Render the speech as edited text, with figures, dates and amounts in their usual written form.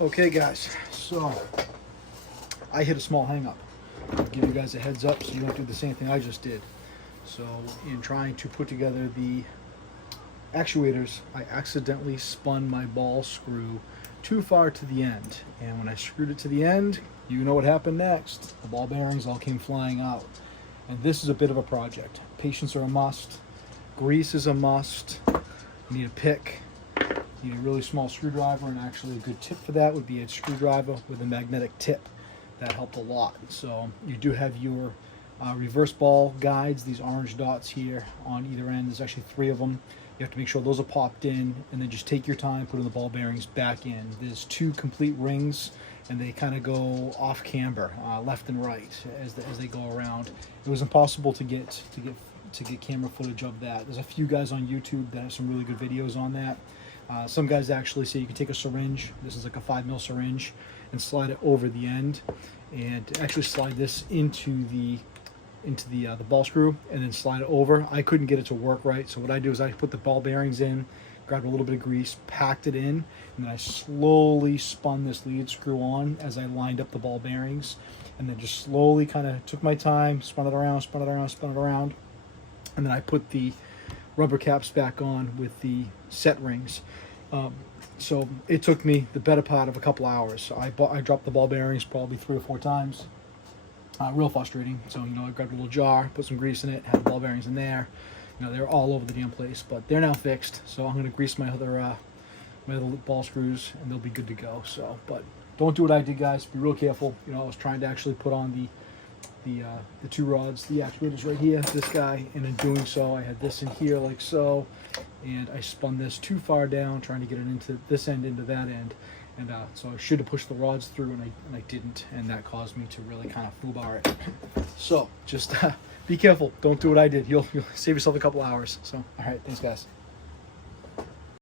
Okay guys, so I hit a small hang up. I'll give you guys a heads up so you don't do the same thing I just did. So in trying to put together the actuators, I accidentally spun my ball screw too far to the end. And when I screwed it to the end, you know what happened next. The ball bearings all came flying out. And this is a bit of a project. Patience are a must. Grease is a must. You need a pick. You need a really small screwdriver, and actually a good tip for that would be a screwdriver with a magnetic tip. That helped a lot. So you do have your reverse ball guides, these orange dots here on either end. There's actually 3 of them. You have to make sure those are popped in, and then just take your time putting the ball bearings back in. There's 2 complete rings, and they kind of go off camber, left and right as they go around. It was impossible to get camera footage of that. There's a few guys on YouTube that have some really good videos on that. Some guys actually say you can take a syringe. This is like a 5mm syringe, and slide it over the end, and actually slide this into the ball screw, and then slide it over. I couldn't get it to work right, so what I do is I put the ball bearings in, grabbed a little bit of grease, packed it in, and then I slowly spun this lead screw on as I lined up the ball bearings, and then just slowly kind of took my time, spun it around, spun it around, spun it around, and then I put the rubber caps back on with the set rings. So it took me the better part of a couple hours. So I dropped the ball bearings probably 3 or 4 times. Real frustrating. So, I grabbed a little jar, put some grease in it, had the ball bearings in there. They're all over the damn place, but they're now fixed. So I'm going to grease my other ball screws, and they'll be good to go. So, but don't do what I did, guys. Be real careful. I was trying to actually put on the 2 rods, the actuators right here, this guy, and in doing so, I had this in here like so, and I spun this too far down, trying to get it into this end, into that end, and so I should have pushed the rods through, and I didn't, and that caused me to really kind of foobar it. So just be careful. Don't do what I did. You'll save yourself a couple hours. So, all right, thanks, guys.